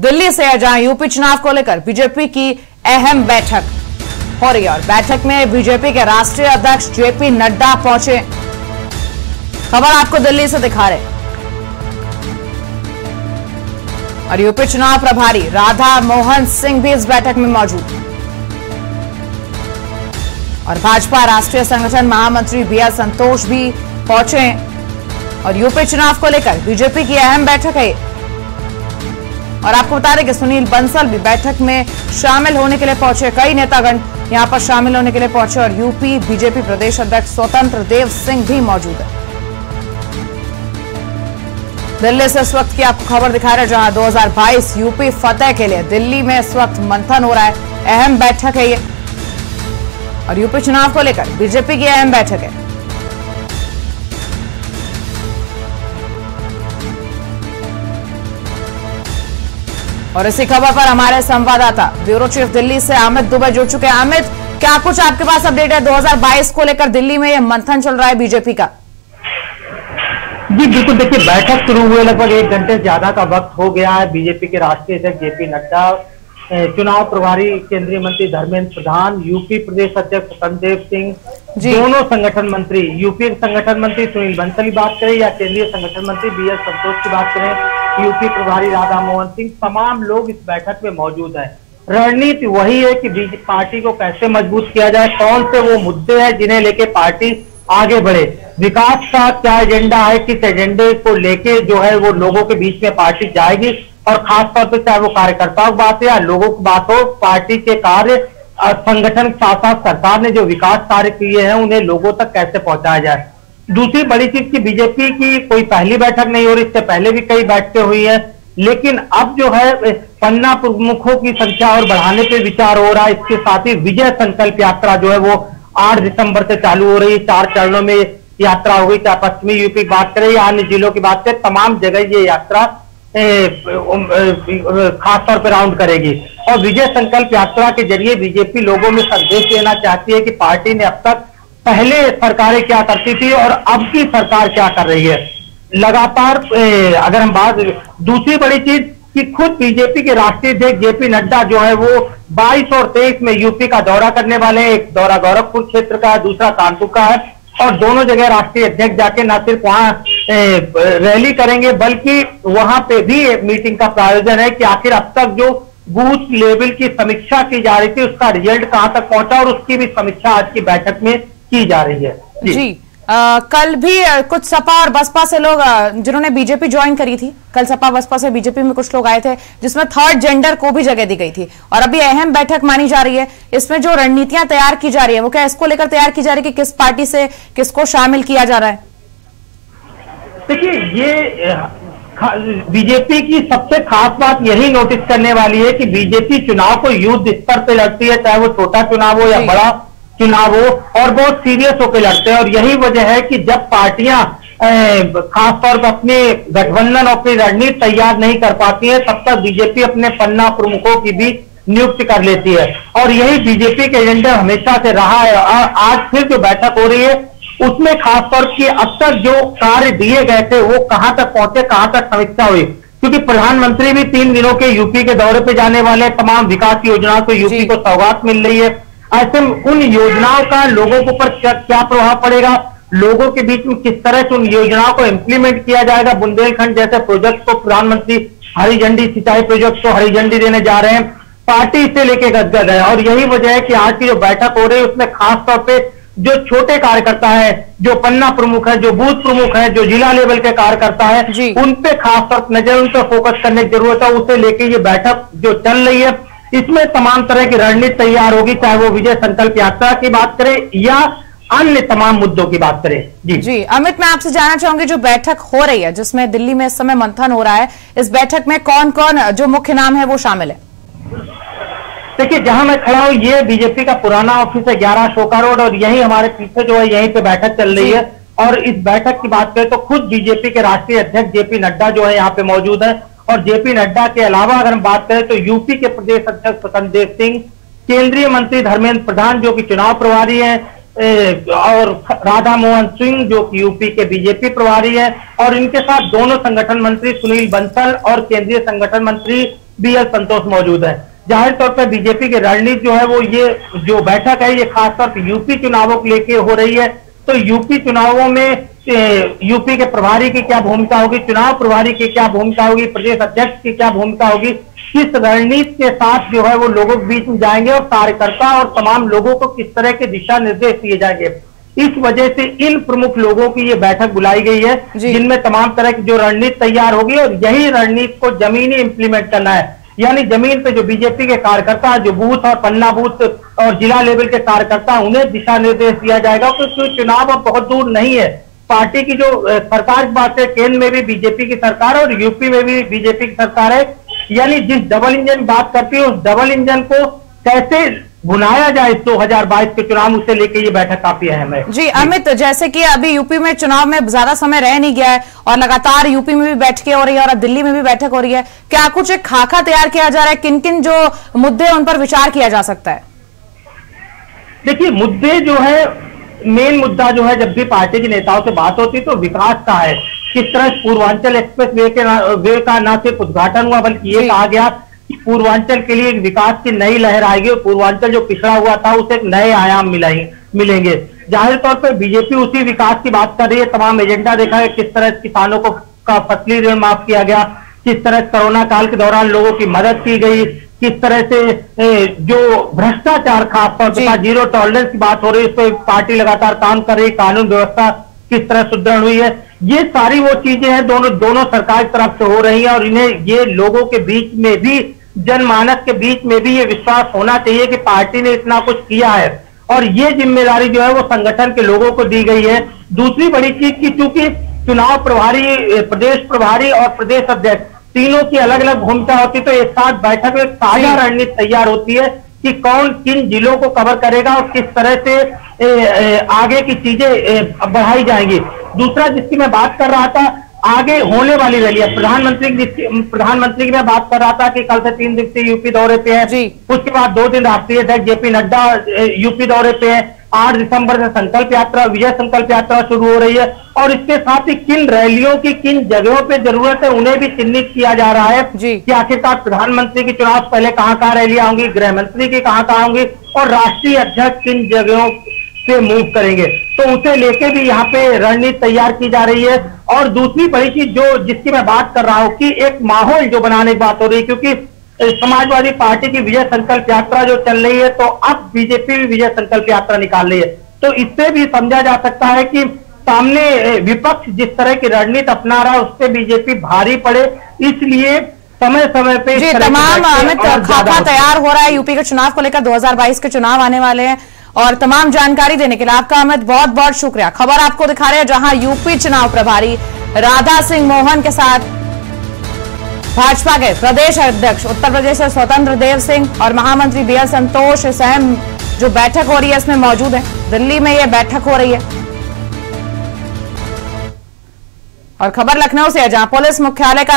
दिल्ली से है, जहां यूपी चुनाव को लेकर बीजेपी की अहम बैठक हो रही है और बैठक में बीजेपी के राष्ट्रीय अध्यक्ष जेपी नड्डा पहुंचे। खबर आपको दिल्ली से दिखा रहे और यूपी चुनाव प्रभारी राधा मोहन सिंह भी इस बैठक में मौजूद और भाजपा राष्ट्रीय संगठन महामंत्री बी.एल. संतोष भी पहुंचे और यूपी चुनाव को लेकर बीजेपी की अहम बैठक है। और आपको बता दें कि सुनील बंसल भी बैठक में शामिल होने के लिए पहुंचे। कई नेतागण यहां पर शामिल होने के लिए पहुंचे और यूपी बीजेपी प्रदेश अध्यक्ष स्वतंत्र देव सिंह भी मौजूद है। दिल्ली से इस वक्त की आपको खबर दिखा रहे हैं, जहां 2022 यूपी फतेह के लिए दिल्ली में इस वक्त मंथन हो रहा है। अहम बैठक है ये और यूपी चुनाव को लेकर बीजेपी की अहम बैठक है। और इसी खबर पर हमारे संवाददाता ब्यूरो चीफ दिल्ली से अमित दुबे जुड़ चुके हैं। अमित, क्या कुछ आपके पास अपडेट है? 2022 को लेकर दिल्ली में यह मंथन चल रहा है बीजेपी का। जी बिल्कुल, देखिए बैठक शुरू हुए लगभग 1 घंटे से ज्यादा का वक्त हो गया है। बीजेपी के राष्ट्रीय अध्यक्ष जेपी नड्डा, चुनाव प्रभारी केंद्रीय मंत्री धर्मेंद्र प्रधान, यूपी प्रदेश अध्यक्ष स्वतंत्र देव सिंह, दोनों संगठन मंत्री, यूपी संगठन मंत्री सुनील बंसल की बात करें या केंद्रीय संगठन मंत्री बी.एल. संतोष की बात करें, यूपी प्रभारी राधा मोहन सिंह, तमाम लोग इस बैठक में मौजूद हैं। रणनीति वही है कि पार्टी को कैसे मजबूत किया जाए, कौन से वो मुद्दे हैं जिन्हें लेके पार्टी आगे बढ़े, विकास का क्या एजेंडा है, किस एजेंडे को लेके जो है वो लोगों के बीच में पार्टी जाएगी। और खासतौर पर चाहे वो कार्यकर्ताओं की बात है या लोगों की बात हो, पार्टी के कार्य संगठन के साथ साथ सरकार ने जो विकास कार्य किए हैं उन्हें लोगों तक कैसे पहुंचाया जाए। दूसरी बड़ी चीज की बीजेपी की कोई पहली बैठक नहीं हो रही, इससे पहले भी कई बैठकें हुई है, लेकिन अब जो है पन्ना प्रमुखों की संख्या और बढ़ाने पे विचार हो रहा है। इसके साथ ही विजय संकल्प यात्रा जो है वो 8 दिसंबर से चालू हो रही है। 4 चरणों में यात्रा हुई, चाहे पश्चिमी यूपी की बात करें या अन्य जिलों की बात करें, तमाम जगह ये यात्रा खासतौर पर राउंड करेगी। और विजय संकल्प यात्रा के जरिए बीजेपी लोगों में संदेश देना चाहती है कि पार्टी ने अब तक पहले सरकारें क्या करती थी और अब की सरकार क्या कर रही है। लगातार अगर हम बात, दूसरी बड़ी चीज कि खुद बीजेपी के राष्ट्रीय अध्यक्ष जेपी नड्डा जो है वो 22 और 23 में यूपी का दौरा करने वाले हैं। एक दौरा गोरखपुर क्षेत्र का है, दूसरा कानपुर का है और दोनों जगह राष्ट्रीय अध्यक्ष जाके न सिर्फ वहां रैली करेंगे बल्कि वहां पे भी मीटिंग का प्रायोजन है कि आखिर अब तक जो बूथ लेवल की समीक्षा की जा रही थी उसका रिजल्ट कहां तक पहुंचा और उसकी भी समीक्षा आज की बैठक में की जा रही है। जी कल भी कुछ सपा और बसपा से लोग जिन्होंने बीजेपी ज्वाइन करी थी, कल सपा बसपा से बीजेपी में कुछ लोग आए थे जिसमें थर्ड जेंडर को भी जगह दी गई थी और अभी अहम बैठक मानी जा रही है। इसमें जो रणनीतियां तैयार की जा रही है वो क्या इसको लेकर तैयार की जा रही है कि किस पार्टी से किसको शामिल किया जा रहा है? देखिए, ये बीजेपी की सबसे खास बात यही नोटिस करने वाली है कि बीजेपी चुनाव को युद्ध स्तर पे लड़ती है, चाहे वो छोटा चुनाव हो या बड़ा चुनाव हो, और बहुत सीरियस होकर लड़ते हैं। और यही वजह है कि जब पार्टियां खासतौर पर अपने गठबंधन और अपनी रणनीति तैयार नहीं कर पाती है तब तक बीजेपी अपने पन्ना प्रमुखों की भी नियुक्ति कर लेती है और यही बीजेपी के एजेंडा हमेशा से रहा है। और आज फिर जो बैठक हो रही है उसमें खासतौर की अब तक जो कार्य दिए गए थे वो कहां तक पहुंचे, कहां तक समीक्षा हुई, क्योंकि प्रधानमंत्री भी 3 दिनों के यूपी के दौरे पे जाने वाले, तमाम विकास योजनाओं को यूपी को सौगात मिल रही है। ऐसे में उन योजनाओं का लोगों के ऊपर क्या प्रभाव पड़ेगा, लोगों के बीच में किस तरह से उन योजनाओं को इंप्लीमेंट किया जाएगा। बुंदेलखंड जैसे प्रोजेक्ट को प्रधानमंत्री हरी झंडी, सिंचाई प्रोजेक्ट को हरी झंडी देने जा रहे हैं, पार्टी इसे लेके गदगद है। और यही वजह है कि आज की जो बैठक हो रही है उसमें खासतौर पर जो छोटे कार्यकर्ता है, जो पन्ना प्रमुख है, जो बूथ प्रमुख है, जो जिला लेवल के कार्यकर्ता है, उन पे खासतौर नजर, उन पे फोकस करने की जरूरत है। उसे लेके ये बैठक जो चल रही है इसमें तमाम तरह की रणनीति तैयार होगी, चाहे वो विजय संकल्प यात्रा की बात करें या अन्य तमाम मुद्दों की बात करें। जी अमित, मैं आपसे जानना चाहूंगी जो बैठक हो रही है जिसमें दिल्ली में इस समय मंथन हो रहा है, इस बैठक में कौन कौन जो मुख्य नाम है वो शामिल है? देखिए, जहां मैं खड़ा हूं ये बीजेपी का पुराना ऑफिस है 11 अशोका रोड और यही हमारे पीछे जो है यहीं पे बैठक चल रही है। और इस बैठक की बात करें तो खुद बीजेपी के राष्ट्रीय अध्यक्ष जेपी नड्डा जो है यहाँ पे मौजूद है। और जेपी नड्डा के अलावा अगर हम बात करें तो यूपी के प्रदेश अध्यक्ष स्वतंत्र देव सिंह, केंद्रीय मंत्री धर्मेंद्र प्रधान जो कि चुनाव प्रभारी है, और राधा मोहन सिंह जो कि यूपी के बीजेपी प्रभारी है, और इनके साथ दोनों संगठन मंत्री सुनील बंसल और केंद्रीय संगठन मंत्री BL संतोष मौजूद है। जाहिर तौर पर बीजेपी की रणनीति जो है वो ये जो बैठक है ये खासतौर पर यूपी चुनावों को लेके हो रही है। तो यूपी चुनावों में यूपी के प्रभारी की क्या भूमिका होगी, चुनाव प्रभारी की क्या भूमिका होगी, प्रदेश अध्यक्ष की क्या भूमिका होगी, किस रणनीति के साथ जो है वो लोगों के बीच में जाएंगे और कार्यकर्ता और तमाम लोगों को किस तरह के दिशा निर्देश दिए जाएंगे। इस वजह से इन प्रमुख लोगों की ये बैठक बुलाई गई है जिनमें तमाम तरह की जो रणनीति तैयार होगी और यही रणनीति को जमीनी इंप्लीमेंट करना है। यानी जमीन पे जो बीजेपी के कार्यकर्ता, जो बूथ और पन्ना बूथ और जिला लेवल के कार्यकर्ता, उन्हें दिशा निर्देश दिया जाएगा। क्योंकि चुनाव अब बहुत दूर नहीं है। पार्टी की जो सरकार की बात है, केंद्र में भी बीजेपी की सरकार है और यूपी में भी बीजेपी की सरकार है। यानी जिस डबल इंजन बात करती है उस डबल इंजन को कैसे भुनाया जाए 2022 के चुनाव, उसे लेके ये बैठक काफी अहम है। जी अमित, जैसे कि अभी यूपी में चुनाव में ज्यादा समय रह नहीं गया है और लगातार यूपी में भी बैठकें हो रही है और अब दिल्ली में भी बैठक हो रही है, क्या कुछ एक खाका तैयार किया जा रहा है? किन किन जो मुद्दे उन पर विचार किया जा सकता है? देखिए, मुद्दे जो है, मेन मुद्दा जो है, जब भी पार्टी के नेताओं से बात होती है तो विकास का है। किस तरह पूर्वांचल एक्सप्रेस वे का न सिर्फ उद्घाटन हुआ बल्कि ये कहा गया कि पूर्वांचल के लिए एक विकास की नई लहर आएगी और पूर्वांचल जो पिछड़ा हुआ था उसे एक नए आयाम मिलेंगे। जाहिर तौर पर बीजेपी उसी विकास की बात कर रही है। तमाम एजेंडा देखा है, किस तरह किसानों को का फसली ऋण माफ किया गया, किस तरह कोरोना काल के दौरान लोगों की मदद की गई, किस तरह से जो भ्रष्टाचार खासतौर पर जीरो टॉलरेंस की बात हो रही है, इस पर पार्टी लगातार काम कर रही है। कानून व्यवस्था किस तरह सुदृढ़ हुई है, ये सारी वो चीजें हैं दोनों सरकार की तरफ से हो रही है और इन्हें ये लोगों के बीच में भी, जनमानस के बीच में भी ये विश्वास होना चाहिए कि पार्टी ने इतना कुछ किया है और ये जिम्मेदारी जो है वो संगठन के लोगों को दी गई है। दूसरी बड़ी चीज की चूंकि चुनाव प्रभारी, प्रदेश प्रभारी और प्रदेश अध्यक्ष तीनों की अलग अलग भूमिका होती, तो एक साथ बैठक में साझा रणनीति तैयार होती है कि कौन किन जिलों को कवर करेगा और किस तरह से आगे की चीजें बढ़ाई जाएंगी। दूसरा जिसकी मैं बात कर रहा था, आगे होने वाली रैली है। प्रधानमंत्री की मैं बात कर रहा था कि कल से 3 दिवसीय यूपी दौरे पे है। उसके बाद 2 दिन राष्ट्रीय अध्यक्ष JP नड्डा यूपी दौरे पे है। 8 दिसंबर से संकल्प यात्रा, विजय संकल्प यात्रा शुरू हो रही है और इसके साथ ही किन रैलियों की किन जगहों पे जरूरत है उन्हें भी चिन्हित किया जा रहा है कि आखिरकार प्रधानमंत्री की चुनाव से पहले कहां रैलियां होंगी, गृह मंत्री की कहां होंगी और राष्ट्रीय अध्यक्ष किन जगहों से मूव करेंगे। तो उसे लेके भी यहाँ पे रणनीति तैयार की जा रही है। और दूसरी बड़ी चीज जिसकी मैं बात कर रहा हूं कि एक माहौल जो बनाने की बात हो रही है, क्योंकि समाजवादी पार्टी की विजय संकल्प यात्रा जो चल रही है तो अब बीजेपी भी विजय संकल्प यात्रा निकाल रही है। तो इससे भी समझा जा सकता है कि सामने विपक्ष जिस तरह की रणनीति अपना रहा है उससे बीजेपी भारी पड़े, इसलिए समय समय पे तमाम अमित खाका तैयार हो रहा है यूपी के चुनाव को लेकर। 2022 के चुनाव आने वाले हैं और तमाम जानकारी देने के लिए आपका अमित बहुत बहुत शुक्रिया। खबर आपको दिखा रहे हैं जहां यूपी चुनाव प्रभारी राधा सिंह मोहन के साथ भाजपा के प्रदेश अध्यक्ष उत्तर प्रदेश से स्वतंत्र देव सिंह और महामंत्री BL संतोष इस अहम जो बैठक हो रही है इसमें मौजूद है। दिल्ली में यह बैठक हो रही है और खबर लखनऊ से है जहां पुलिस मुख्यालय का